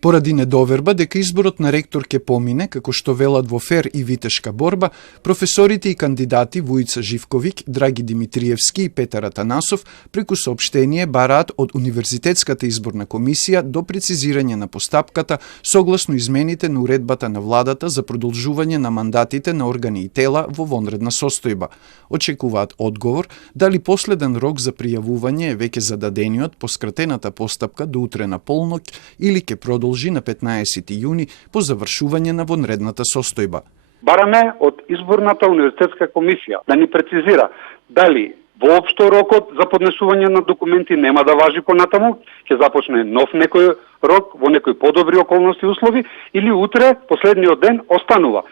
Поради недоверба дека изборот на ректор ќе помине, како што велат во фер и витешка борба, професорите и кандидати Вуица Живковиќ, Драги Димитриевски и Петар Атанасов преку соопштение бараат од Универзитетската изборна комисија до прецизирање на постапката согласно измените на уредбата на владата за продолжување на мандатите на органи и тела во вонредна состојба. Очекуваат одговор дали последен рок за пријавување е веќе зададениот по скратената постапка до утре на полноќ или ќе продолжи на 15 јуни по завршување на вонредната состојба. Бараме од изборната универзитетска комисија да ни прецизира дали воопшто рокот за поднесување на документи нема да важи понатаму, ќе започне нов некој рок во некои подобри околности и услови, или утре, последниот ден, останува.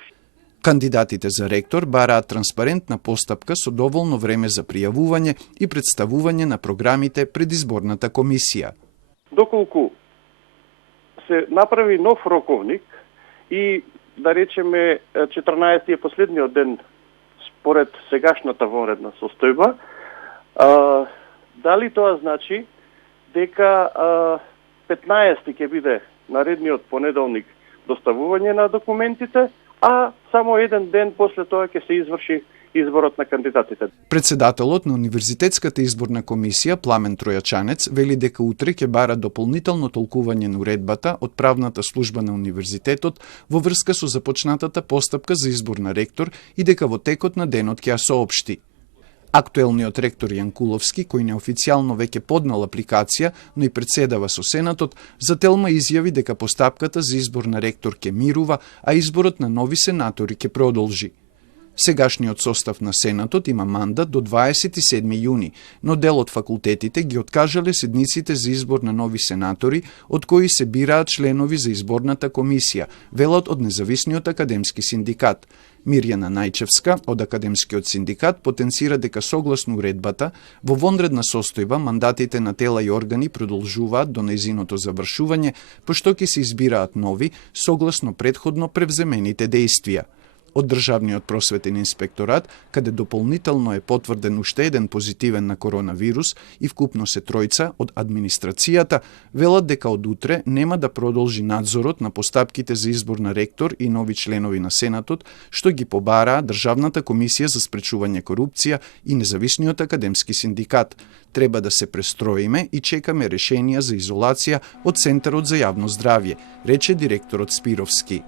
Кандидатите за ректор бараат транспарентна постапка со доволно време за пријавување и представување на програмите пред изборната комисија. Доколку се направи нов роковник и, да речеме, 14 е последниот ден според сегашната вонредна состојба, дали тоа значи дека 15 ќе биде наредниот понеделник доставување на документите, а само еден ден после тоа ќе се изврши изборот на кандидатите. Председателот на Универзитетската изборна комисија Пламен Тројачанец вели дека утре ќе бара дополнително толкување на уредбата од правната служба на универзитетот во врска со започнатата постапка за избор на ректор и дека во текот на денот ќе ја соопшти. Актуелниот ректор Јанкуловски, кој неофицијално веќе поднал апликација, но и председава со Сенатот, за Телма изјави дека постапката за избор на ректор ќе мирува, а изборот на нови сенатори ќе продолжи. Сегашниот состав на Сенатот има мандат до 27 јуни, но дел од факултетите ги откажале седниците за избор на нови сенатори, од кои се бираат членови за изборната комисија, велат од независниот академски синдикат. Мирјана Најчевска од академскиот синдикат потенцира дека согласно уредбата, во вонредна состојба мандатите на тела и органи продолжуваат до нејзиното завршување, пошто ќе се избираат нови согласно претходно превземените дејствија. Од Државниот просветен инспекторат, каде дополнително е потврден уште еден позитивен на коронавирус и вкупно се тројца од администрацијата, велат дека од утре нема да продолжи надзорот на постапките за избор на ректор и нови членови на Сенатот, што ги побараа Државната комисија за спречување корупција и независниот академски синдикат. Треба да се престроиме и чекаме решенија за изолација од Центарот за јавно здравје, рече директорот Спировски.